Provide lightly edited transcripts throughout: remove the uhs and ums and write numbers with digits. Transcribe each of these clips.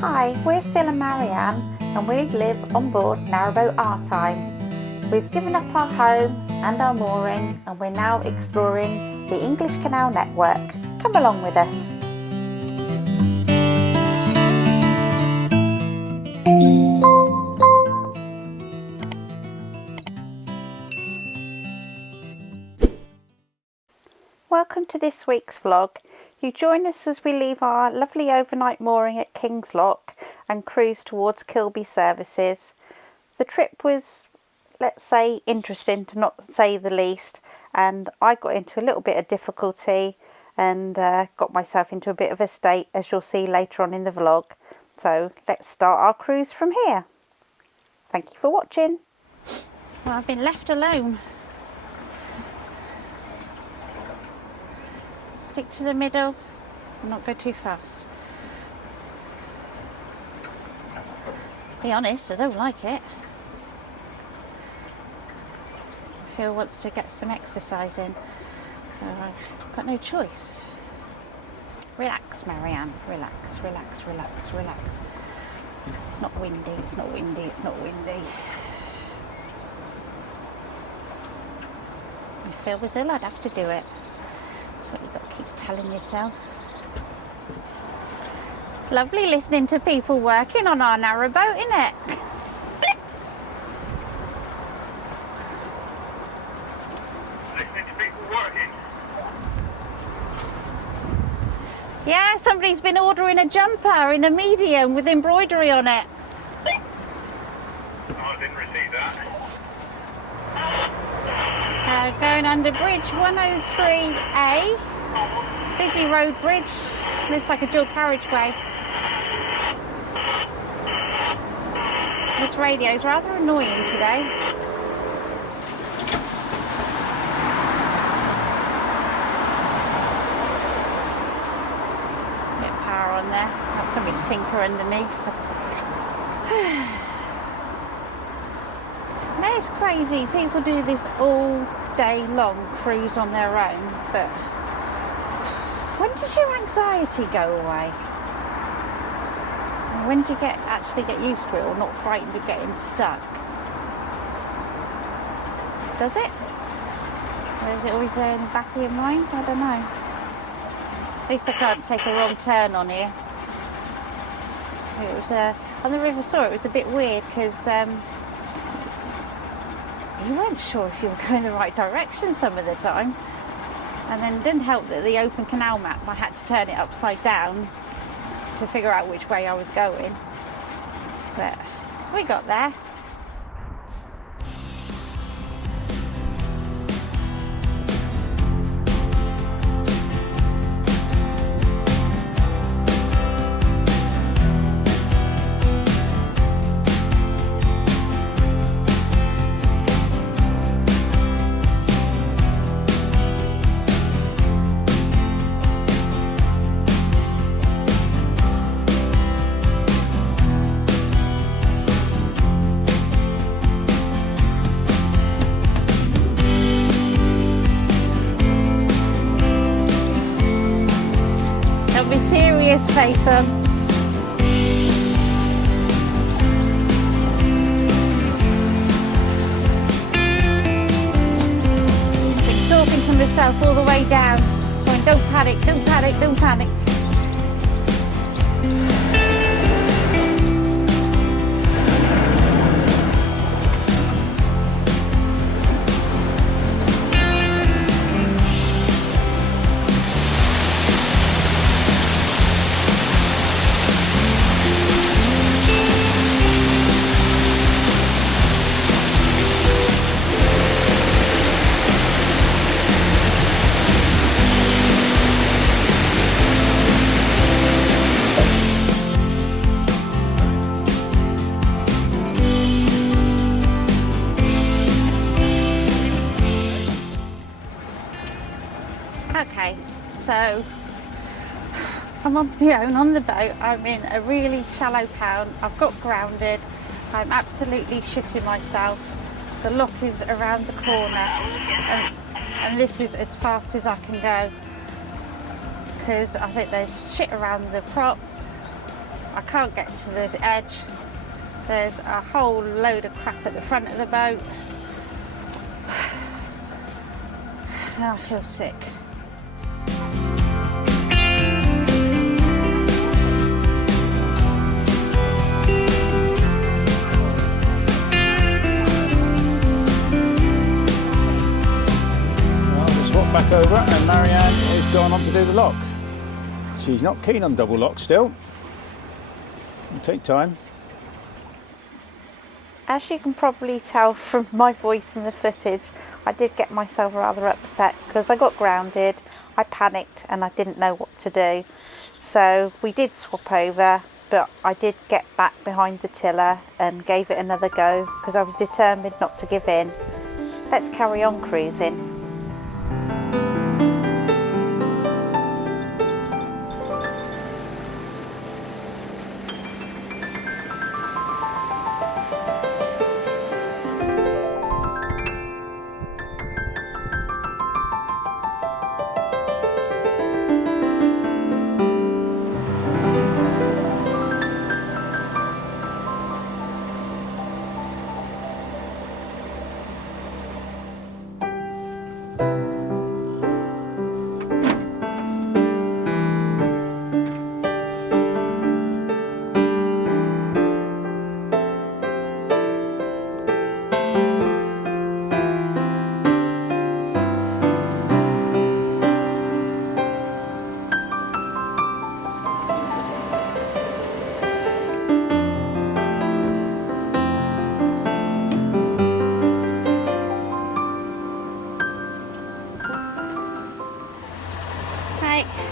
Hi, we're Phil and Marianne and we live on board Narrowboat Our time. We've given up our home and our mooring and we're now exploring the English Canal network. Come along with us. Welcome to this week's vlog. You join us as we leave our lovely overnight mooring at King's Lock and cruise towards Kilby services. The trip was, let's say, interesting to not say the least, and I got into a little bit of difficulty and got myself into a bit of a state, as you'll see later on in the vlog. So let's start our cruise from here. Thank you for watching. Well, I've been left alone. Stick to the middle and not go too fast. Be honest, I don't like it. Phil wants to get some exercise in, so I've got no choice. Relax, Marianne, relax, relax, relax, relax. It's not windy, it's not windy, it's not windy. If Phil was ill, I'd have to do it. That's what you've got to keep telling yourself. It's lovely listening to people working on our narrowboat, isn't it? Listening to people working? Yeah, somebody's been ordering a jumper in a medium with embroidery on it. Oh, I didn't receive that. So going under bridge 103A, busy road bridge, looks like a dual carriageway. This radio is rather annoying today. Bit of power on there, got something tinker underneath. Now it's crazy, people do this all day long, cruise on their own, but when does your anxiety go away? And when do you actually get used to it or not frightened of getting stuck? Does it? Or is it always there in the back of your mind? I don't know. At least I can't take a wrong turn on here. It was on the River Soar, it was a bit weird because you weren't sure if you were going the right direction some of the time. And then it didn't help that the open canal map, I had to turn it upside down to figure out which way I was going. But we got there. Serious face on. Been talking to myself all the way down, going, don't panic, don't panic, don't panic. Okay, so I'm on my own on the boat. I'm in a really shallow pound. I've got grounded. I'm absolutely shitting myself. The lock is around the corner and this is as fast as I can go because I think there's shit around the prop I can't get to the edge. There's a whole load of crap at the front of the boat. And I feel sick. Back over, and Marianne is going on to do the lock. She's not keen on double lock still. It'll take time. As you can probably tell from my voice in the footage, I did get myself rather upset because I got grounded, I panicked and I didn't know what to do. So we did swap over, but I did get back behind the tiller and gave it another go because I was determined not to give in. Let's carry on cruising.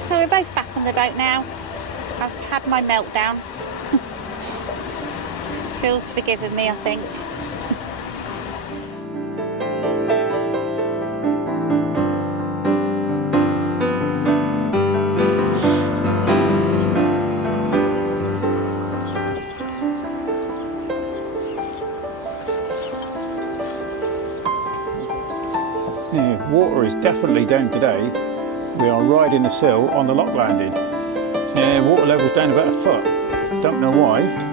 So we're both back on the boat now. I've had my meltdown. Phil's forgiven me, I think. Yeah, water is definitely down today. We are riding the sill on the lock landing. Water level's down about a foot. Don't know why.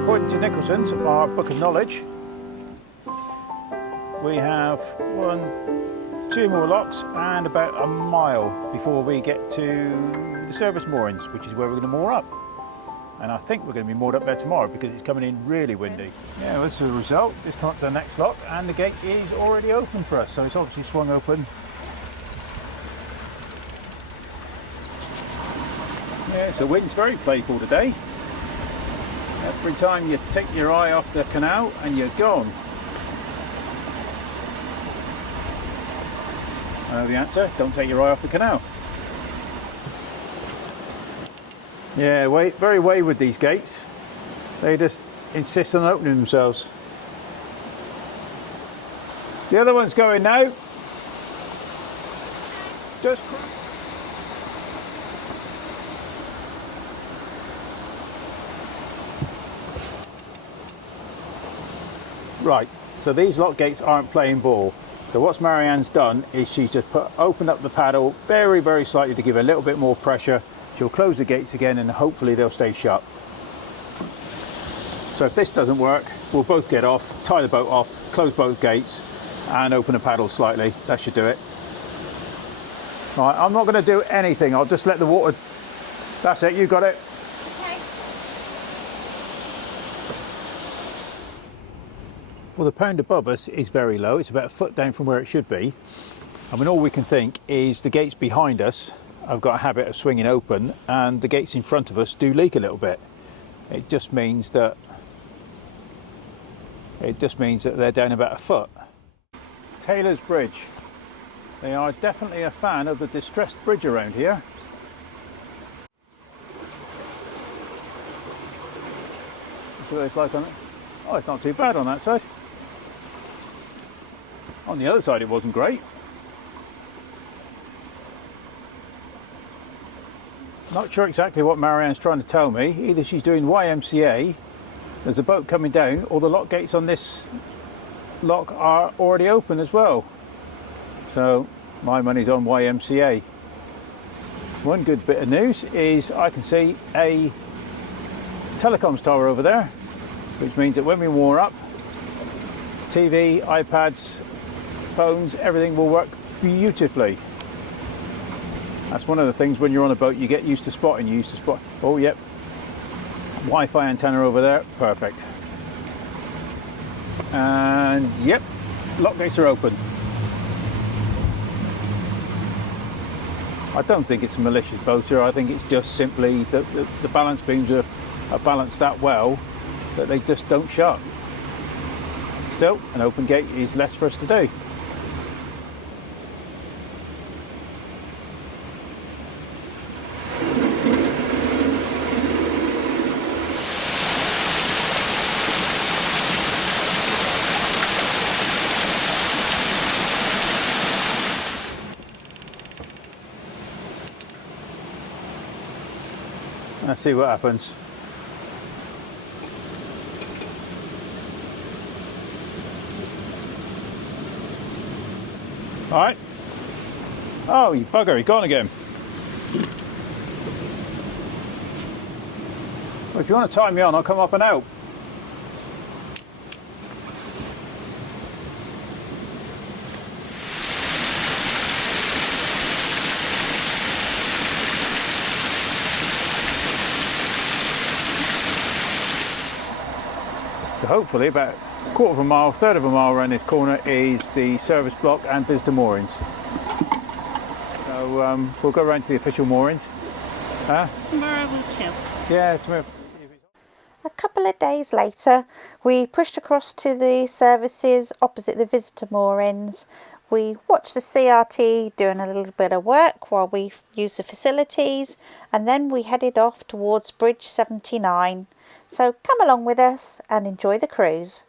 According to Nicholson's, our book of knowledge, we have 2 more locks and about a mile before we get to the service moorings, which is where we're going to moor up. And I think we're going to be moored up there tomorrow because it's coming in really windy. Yeah, well, this is the result. Just come up to the next lock and the gate is already open for us, so it's obviously swung open. Yeah, so wind's very playful today. Every time you take your eye off the canal and you're gone. I know the answer, don't take your eye off the canal. Yeah, very wayward these gates. They just insist on opening themselves. The other one's going now. Just right, so these lock gates aren't playing ball. So what Marianne's done is she's just opened up the paddle very, very slightly to give a little bit more pressure. She'll close the gates again and hopefully they'll stay shut. So if this doesn't work, we'll both get off, tie the boat off, close both gates and open the paddle slightly. That should do it. Right, I'm not going to do anything. I'll just let the water... That's it, you got it. Well, the pound above us is very low. It's about a foot down from where it should be. I mean, all we can think is the gates behind us have got a habit of swinging open and the gates in front of us do leak a little bit. It just means that they're down about a foot. Taylor's Bridge. They are definitely a fan of the distressed bridge around here. See what it's like on it. Oh, it's not too bad on that side. On the other side it wasn't great. Not sure exactly what Marianne's trying to tell me. Either she's doing YMCA, there's a boat coming down, or the lock gates on this lock are already open as well. So my money's on YMCA. One good bit of news is I can see a telecoms tower over there, which means that when we moor up, TV, iPads, phones, everything will work beautifully. That's one of the things when you're on a boat you get used to spotting. You used to spot, oh yep, Wi-Fi antenna over there, perfect. And yep, lock gates are open. I don't think it's a malicious boater. I think it's just simply that the balance beams are balanced that well that they just don't shut. Still, an open gate is less for us to do. Let's see what happens. All right. Oh, you bugger, he's gone again. Well, if you want to tie me on, I'll come up and out. So hopefully about a quarter of a mile, third of a mile around this corner is the service block and visitor moorings. So we'll go around to the official moorings. Tomorrow we'll chill. Yeah, tomorrow. A couple of days later, we pushed across to the services opposite the visitor moorings. We watched the CRT doing a little bit of work while we used the facilities, and then we headed off towards Bridge 79. So come along with us and enjoy the cruise.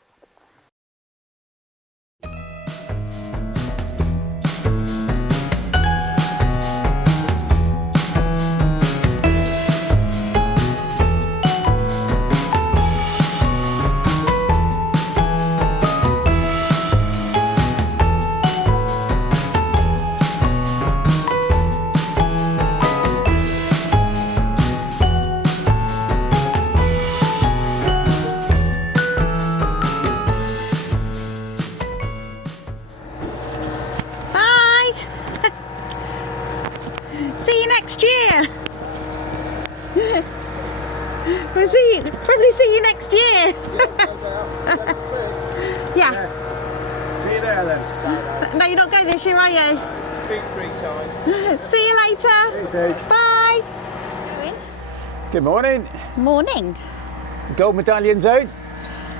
Next year. We'll probably see you next year. Yeah. See you there then. No, you're not going this year, are you? Speak 3 times. See you later. Bye. Good morning. Morning. Gold medallion's out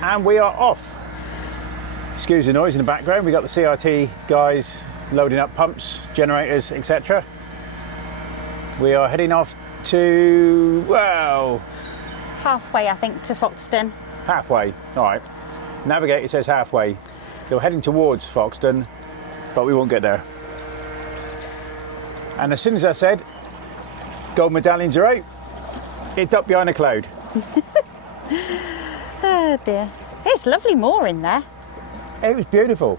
and we are off. Excuse the noise in the background. We got the CRT guys loading up pumps, generators, etc. We are heading off to, well, halfway, I think, to Foxton. Halfway, all right. Navigator says halfway. So we're heading towards Foxton, but we won't get there. And as soon as I said, gold medallions are out, it ducked behind a cloud. Oh dear. It's lovely mooring there. It was beautiful.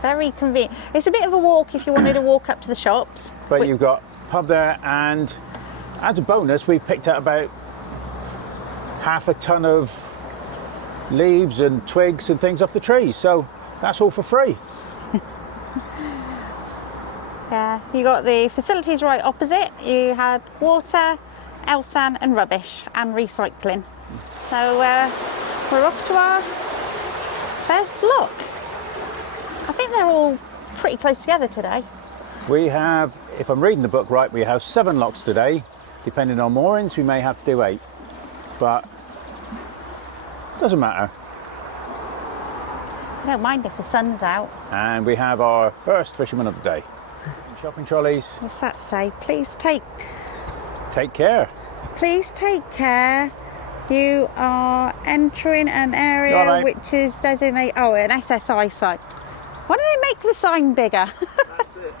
Very convenient. It's a bit of a walk if you wanted to walk up to the shops. But you've got pub there, and as a bonus we picked out about half a ton of leaves and twigs and things off the trees, so that's all for free. Yeah, you got the facilities right opposite. You had water, Elsan and rubbish and recycling. So we're off to our first lock. I think they're all pretty close together today. We have, if I'm reading the book right, we have 7 locks today. Depending on moorings, we may have to do 8, but doesn't matter. I don't mind if the sun's out. And we have our first fisherman of the day. Shopping trolleys. What's that say? Please take care. Please take care. You are entering an area Right, mate. which is designated, oh, an SSI site. Why do they make the sign bigger? That's it.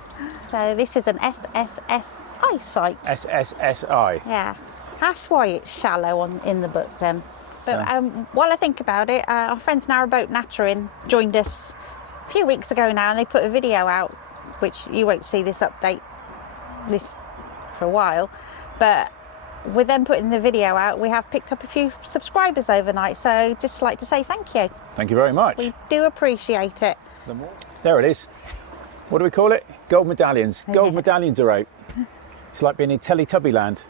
So this is an SSSI site. SSSI. Yeah, that's why it's shallow in the book then. But while I think about it, our friends Narrowboat Our joined us a few weeks ago now, and they put a video out, which you won't see this update for a while, but with them putting the video out, we have picked up a few subscribers overnight, so just like to say thank you. Thank you very much. We do appreciate it. There it is. What do we call it? Gold medallions. Gold medallions are out. It's like being in Teletubby land.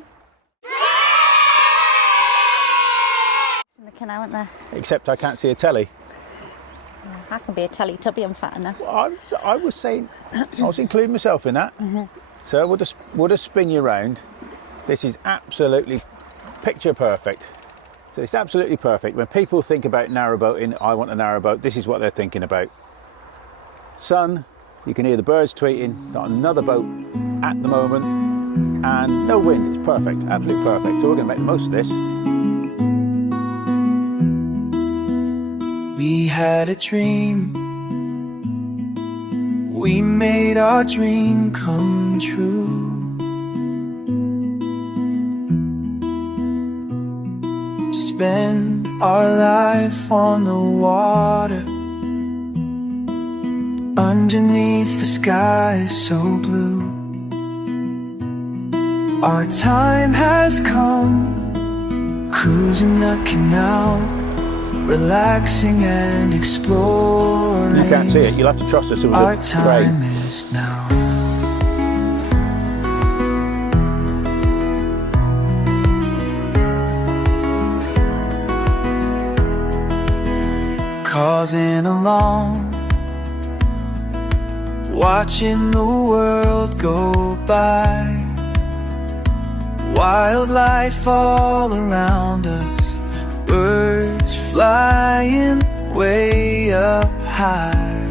In the canal, aren't there? Except I can't see a telly. I can be a Teletubby, I'm fat enough. I was saying, I was including myself in that. So we'll just spin you around. This is absolutely picture perfect. So it's absolutely perfect. When people think about narrowboating, I want a narrowboat, this is what they're thinking about. Sun, you can hear the birds tweeting, not another boat at the moment, and no wind, it's perfect, absolutely perfect. So we're going to make the most of this. We had a dream. We made our dream come true. To spend our life on the water, underneath the sky so blue. Our time has come, cruising the canal, relaxing and exploring. You can't see it, you'll have to trust us with Our the time train. is now. Causing along, watching the world go by. Wildlife all around us, birds flying way up high.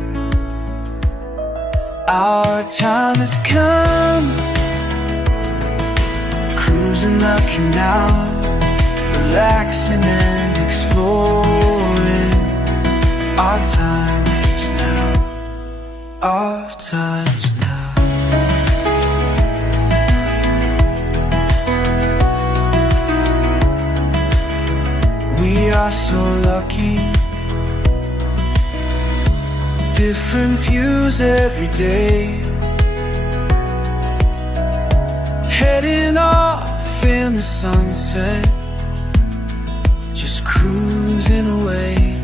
Our time has come, cruising the canal, relaxing and exploring. Our time is now, our time is now. We are so lucky, different views every day, heading off in the sunset, just cruising away.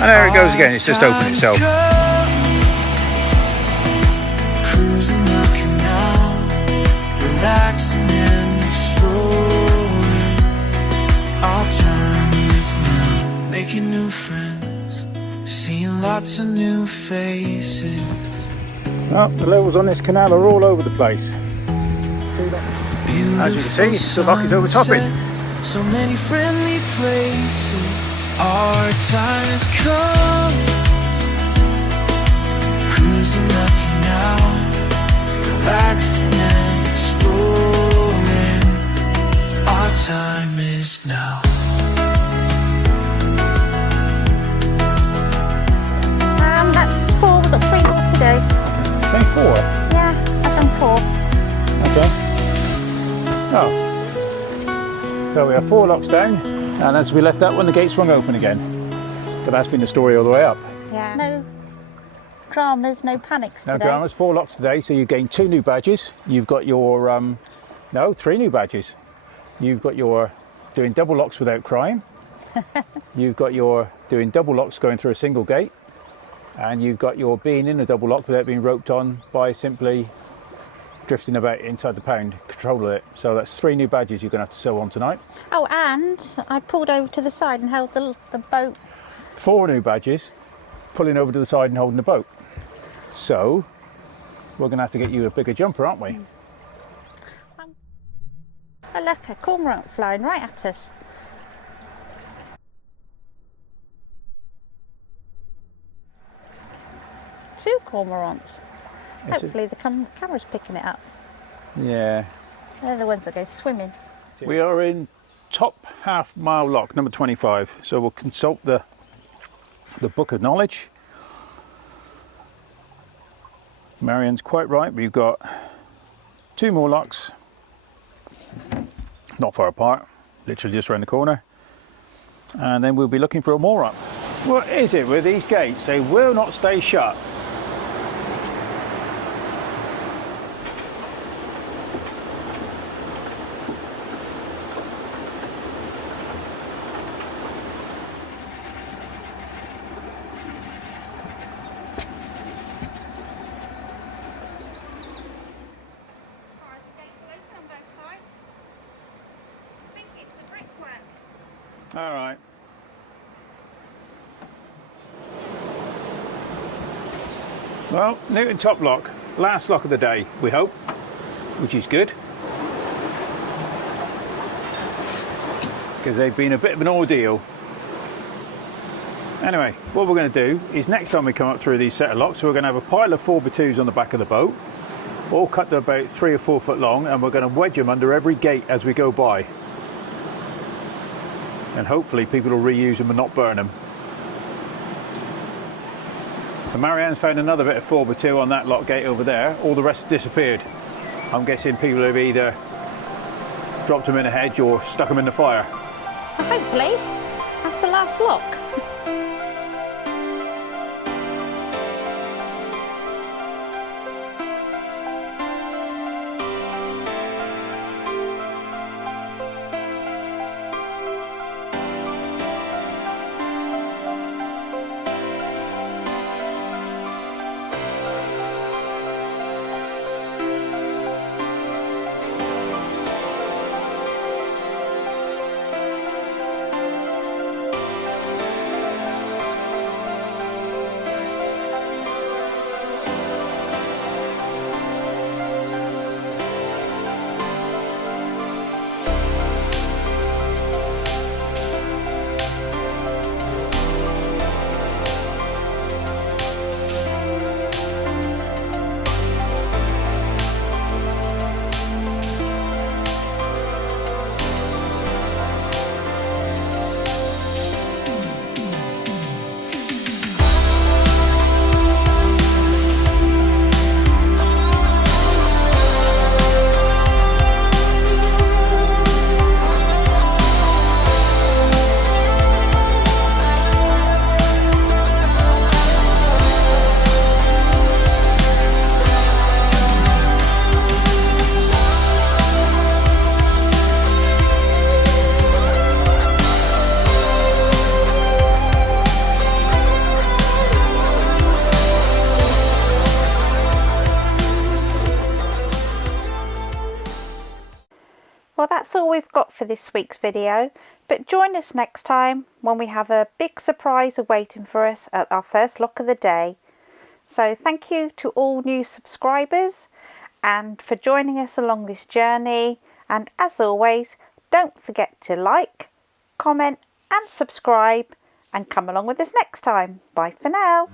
And there it goes again, it's just opened itself. Cruising the canal, relaxing and exploring. Our time is now, making new friends, seeing lots of new faces. Well, the levels on this canal are all over the place. As you can see, the lock is overtopping. Sunsets, so many friendly places. Our time has come, cruising the canal, relaxing and exploring. Our time is now. That's 4, we've got 3 more to do. Say 4? Yeah, I've done 4. Okay. Oh. So we have 4 locks down, and as we left that one, the gate swung open again. But that's been the story all the way up. Yeah. No dramas, no panics No today. dramas, 4 locks today, so you gained 2 new badges. You've got your, no, 3 new badges. You've got your doing double locks without crying. You've got your doing double locks going through a single gate. And you've got your being in a double lock without being roped on by simply drifting about inside the pound, control of it. So that's 3 new badges you're going to have to sew on tonight. Oh, and I pulled over to the side and held the boat. 4 new badges, pulling over to the side and holding the boat. So we're going to have to get you a bigger jumper, aren't we? Oh, look, a cormorant flying right at us. Two cormorants. Hopefully the camera's picking it up. Yeah. They're the ones that go swimming. We are in top half mile lock, number 25. So we'll consult the book of knowledge. Marianne's quite right, we've got 2 more locks, not far apart, literally just around the corner, and then we'll be looking for a moor up. What is it with these gates? They will not stay shut. All right. Well, Newton top lock, last lock of the day, we hope, which is good. Because they've been a bit of an ordeal. Anyway, what we're going to do is next time we come up through these set of locks, we're going to have a pile of 4x2s on the back of the boat, all cut to about 3 or 4 foot long, and we're going to wedge them under every gate as we go by. And hopefully people will reuse them and not burn them. So Marianne's found another bit of 4x2 on that lock gate over there. All the rest disappeared. I'm guessing people have either dropped them in a hedge or stuck them in the fire. Well, hopefully that's the last lock. Well, that's all we've got for this week's video, but join us next time when we have a big surprise awaiting for us at our first lock of the day. So thank you to all new subscribers and for joining us along this journey, and as always, don't forget to like, comment and subscribe, and come along with us next time. Bye for now.